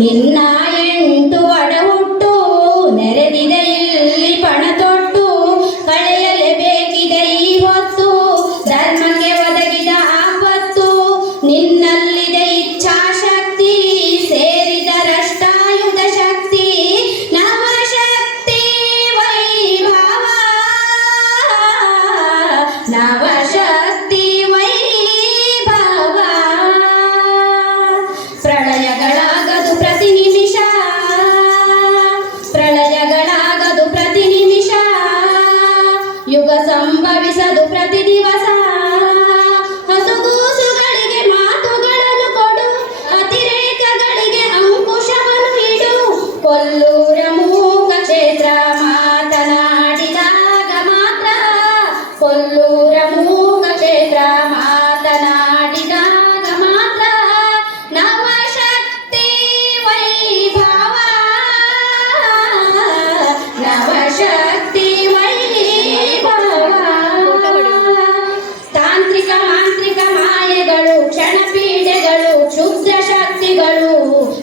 ನಿನ್ನ ಎಂಟು ಒಡಹುಟ್ಟು ನೆರೆದಿದೆ ಇಲ್ಲಿ ಪಣ ತೊಟ್ಟು ಕಳೆಯಲೇಬೇಕಿದೆ ಈ ಹೊತ್ತು ಧರ್ಮಕ್ಕೆ ಒದಗಿದ ಆಪತ್ತು ನಿನ್ನಲ್ಲಿದೆ ಇಚ್ಛಾಶಕ್ತಿ ಸೇರಿದರಷ್ಟಾಯುಧ ಶಕ್ತಿ ನವಶಕ್ತಿ ವೈಭವ ನವಶಕ್ತಿ ವೈಭವ ಪ್ರಳಯಗಳಾಗದು ಪ್ರತಿ ನಿಮಿಷ ಪ್ರಳಯಗಳಾಗದು ಪ್ರತಿ ನಿಮಿಷ ಯುಗ ಸಂಭವಿಸದು ಪ್ರತಿ ದಿವಸ ಹಸುಗೂಸುಗಳಿಗೆ ಮಾತುಗಳನ್ನು ಕೊಡು ಅತಿರೇಕಗಳಿಗೆ ಅಂಕುಶವನ್ನು ಇಡು ಕೊಲ್ಲೂರ ಮೂಕ ಕ್ಷೇತ್ರ ಮಾತನಾಡಿದಾಗ ಮಾತ್ರ ಕೊಲ್ಲೂರ ಮೂಕ ಕ್ಷೇತ್ರ ಮಾತನಾಡಿದಾಗ ಮಾತ್ರ ನವಶಕ್ತಿ ವೈಭವ ನವಶಕ್ತಿ ವೈಭವ ತಾಂತ್ರಿಕ ಮಾಂತ್ರಿಕ ಮಾಯೆಗಳು ಕ್ಷಣಪೀಡೆಗಳು ಕ್ಷುದ್ರ ಶಕ್ತಿಗಳು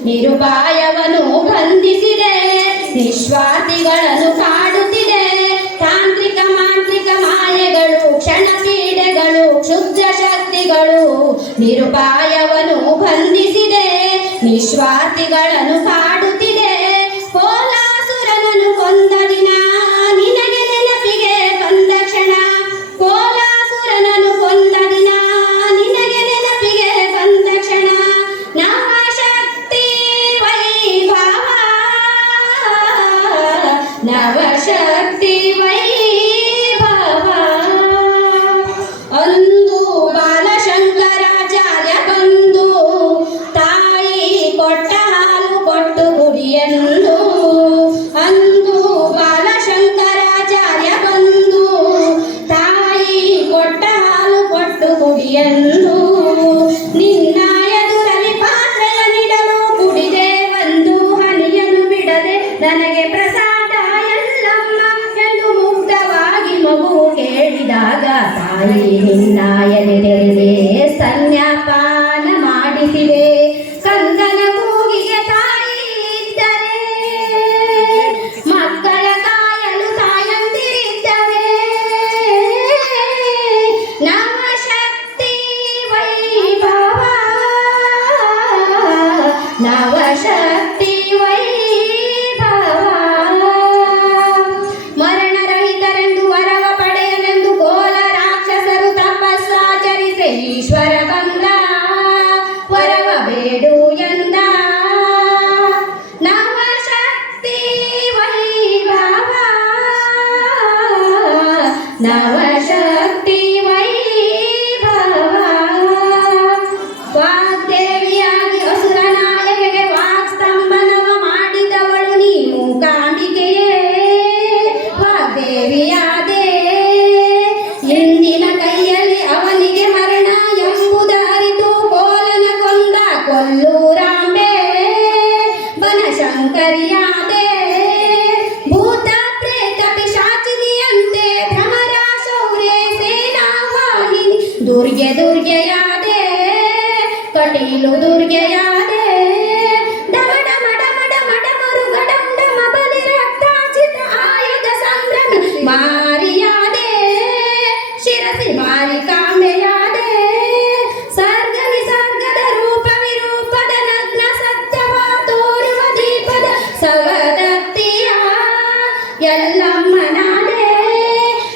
ನಿರುಪಾಯವನ್ನು ಬಂಧಿಸಿದೆ ನಿಸ್ವಾರ್ಥಿಗಳನ್ನು ಕಾಡುತ್ತಿದೆ ತಾಂತ್ರಿಕ ಮಾಂತ್ರಿಕ ಮಾಯೆಗಳು ಕ್ಷಣಪೀಡೆಗಳು ಕ್ಷುದ್ರ ಶಕ್ತಿಗಳು ನಿರುಪಾಯವನ್ನು ಬಂಧಿಸಿದೆ ನಿಸ್ವಾರ್ಥಿಗಳನ್ನು ಕಾಡುತ್ತಿದೆ ಕೋಲಾಸುರನನ್ನು ಕೊಂದ ದಿನ ನಿನಗೆ ನೆನಪಿಗೆ ಬಂದ ಕ್ಷಣ ಕೋಲಾಸುರನನ್ನು ಕೊಂದ ದಿನ ನಿನಗೆ ನೆನಪಿಗೆ ಬಂದ ಕ್ಷಣ ನವಶಕ್ತಿ ವೈಭವ ನವಶಕ್ತಿ ವೈಭವ ಅಂದು ಬಾಲಶಂಕರಾಚಾರ್ಯ ಬಂದು ತಾಯಿ ಕೊಟ್ಟ ಹಾಲು ಕೊಟ್ಟು ಕುಡಿಯೆಂದು ಅಂದು ಬಾಲಶಂಕರಾಚಾರ್ಯ ಬಂದು ತಾಯಿ ಕೊಟ್ಟ ಹಾಲು ಕೊಟ್ಟು ಕುಡಿಯೆಂದು ನಿನ್ನ ಎದುರಲ್ಲಿ ಪಾತ್ರೆಯ ನೀಡಲು ಕುಡಿದೆ ಒಂದು ಹನಿಯನ್ನು ಬಿಡದೆ ನನಗೆ ಪ್ರಸಾದ ಎಲ್ಲಮ್ಮ ಎಂದು ಮುಗ್ಧವಾಗಿ ಮಗು ಕೇಳಿದಾಗ ತಾಯಿ ನಿನ್ನ ಎದೆದೆ ಸ್ತನ್ಯಪಾನ ಮಾಡಿಸಿದೆ ಕಂದನ ಕೂಗಿಗೆ ತಾಯಿ ಇದ್ದರೆ ಮಕ್ಕಳ ಕಾಯಲು ತಾಯಂದಿರಿದ್ದರೆ ನವಶಕ್ತಿ ವೈಭವ ನವಶಕ್ತಿ ವೈಭವ ಮರಣರಹಿತರೆಂದು ವರವ ಪಡೆಯಲೆಂದು ಗೋಲ ರಾಕ್ಷಸರು ತಪಸ್ಸಾಚರಿಸಿ ಈಶ್ವರ ಬಂದ ವರವ ಬೇಡು ಎಂದ ನವಶಕ್ತಿ ವೈಭವ ನವಶಕ್ತಿ ವೈಭವ ವಾಗ್ದೇವಿಯಾಗಿ ಅಸುರ ನಾಯಕಗೆ ವಾಕ್ಸ್ತಂಭನವ ಮಾಡಿದವಳು ನೀನು ಕಾಂಬಿಕೆಯೇ ವಾಗ್ದೇವಿಯಾದೆ ಎಂದಿನ ಕೈಯಲ್ಲಿ ಅವನಿಗೆ ಮರಣ ಎಂಬುದ ಅರಿತು ಕೋಲನ ಕೊಂದ ಕೊಲ್ಲೂರಾಂಬೆ ಬನಶಂಕರಿಯಾದೆ ಭೂತ ಪ್ರೇತ ಪಿಶಾಚಿನಿಯಂತೆ ಭ್ರಮರ ಶೌರ್ಯ ಸೇನಾ ವಾಹಿನಿ ದುರ್ಗೆ ದುರ್ಗೆಯಾದೆ ಕಟೀಲು ದುರ್ಗೆಯಾದೆ ಡಮ ಡಮ ಡಮ ಡಮ ಡಮರು ಗಡಂ ಡಮ ಬಲಿ ರಕ್ತಾಚಿತ ಆಯುಧ ಸಂಭ್ರಮ ಮಾರಿಯಾದೆ ಶಿರಸಿ ಮಾರಿಕಾಂಬೆಯಾದೆ ಸರ್ಗ ನಿಸರ್ಗದ ರೂಪ ವಿರೂಪದ ನಗ್ನ ಸತ್ಯವ ತೋರುವ ದೀಪದ ಸವದತ್ತಿಯ ಎಲ್ಲಮ್ಮನಾದೆ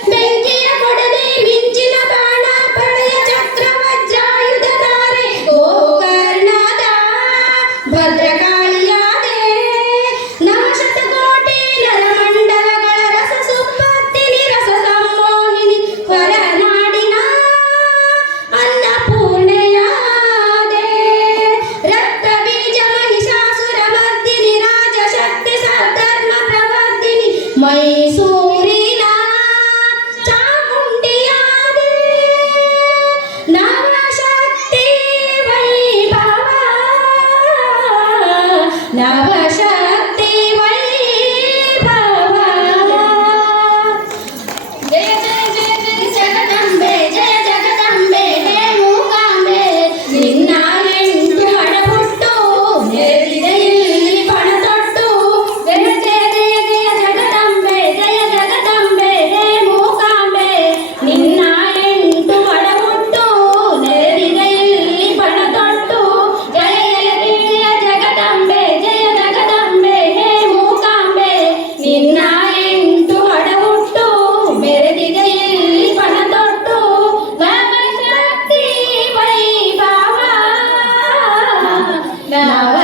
ಬೆಂಕಿಯ ಕೊಡಲಿ ಮಿಂಚಿನ ಬಾಣ ಪ್ರಳಯ ಚಕ್ರ ವಜ್ರಾಯುಧದ ನವ